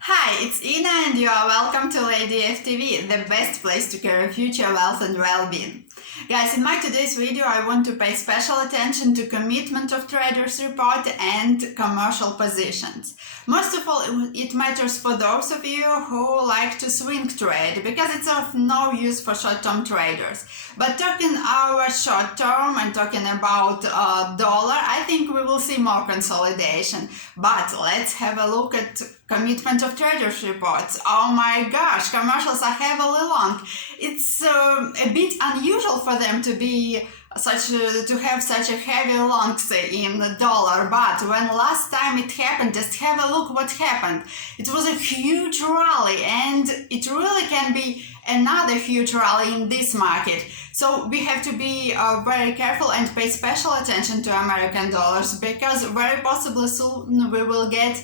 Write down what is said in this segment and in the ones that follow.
Hi, it's Ina and you are welcome to Lady FTV, the best place to carry future wealth and well-being. Guys, in my today's video I want to pay special attention to commitment of traders report and commercial positions. Most of all, it matters for those of you who like to swing trade because it's of no use for short-term traders. But talking our short-term and talking about dollar, I think we will see more consolidation. But let's have a look at commitment of traders reports. Oh my gosh, commercials are heavily long. It's a bit unusual for them to be to have such a heavy longs in the dollar, but when last time it happened, just have a look what happened. It was a huge rally and it really can be another huge rally in this market. So we have to be very careful and pay special attention to American dollars because very possibly soon we will get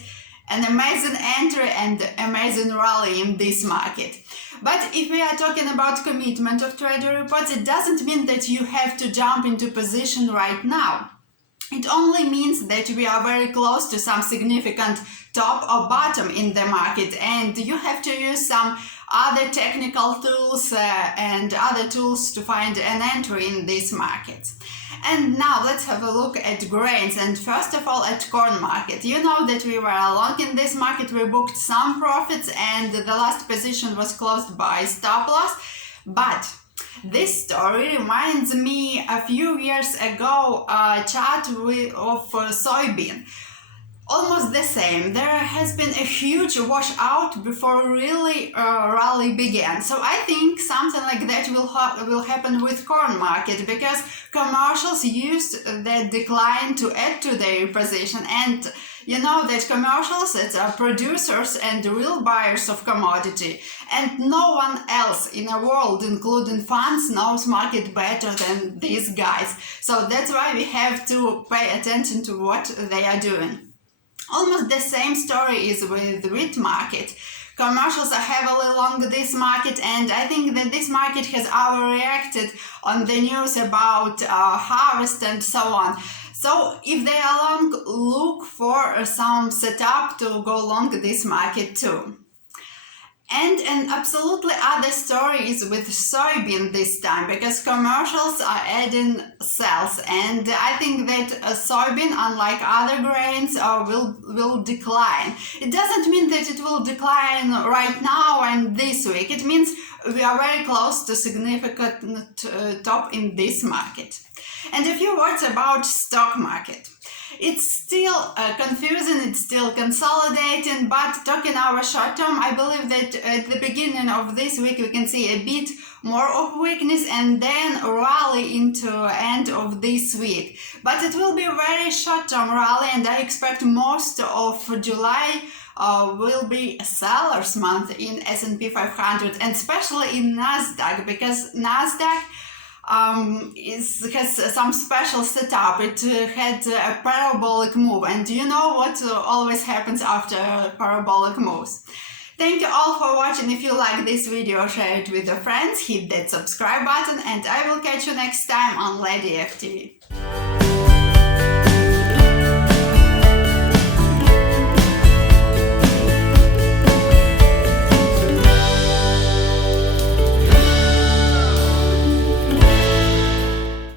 an amazing entry and amazing rally in this market. But if we are talking about commitment of trader reports, it doesn't mean that you have to jump into position right now. It only means that we are very close to some significant top or bottom in the market and you have to use some other technical tools and other tools to find an entry in this market. And now let's have a look at grains and first of all at corn market. You know that we were long in this market, we booked some profits and the last position was closed by stop loss. But this story reminds me a few years ago chart of soybean. Almost the same. There has been a huge washout before really rally began. So I think something like that will happen with corn market because commercials used that decline to add to their position, and you know that commercials are producers and real buyers of commodity, and no one else in the world, including funds, knows market better than these guys. So that's why we have to pay attention to what they are doing. Almost the same story is with wheat market. Commercials are heavily long this market, and I think that this market has overreacted on the news about harvest and so on. So if they are long, look for some setup to go long this market too. And an absolutely other story is with soybean this time because commercials are adding sales, and I think that soybean, unlike other grains, will decline. It doesn't mean that it will decline right now and this week. It means we are very close to significant top in this market. And a few words about stock market. It's still confusing, it's still consolidating, but talking our short term, I believe that at the beginning of this week we can see a bit more of weakness and then rally into end of this week. But it will be a very short term rally, and I expect most of July will be a seller's month in SP500 and especially in Nasdaq, because Nasdaq has some special setup. It had a parabolic move, and you know what always happens after parabolic moves. Thank you all for watching. If you like this video, share it with your friends, hit that subscribe button, and I will catch you next time on Lady FTV.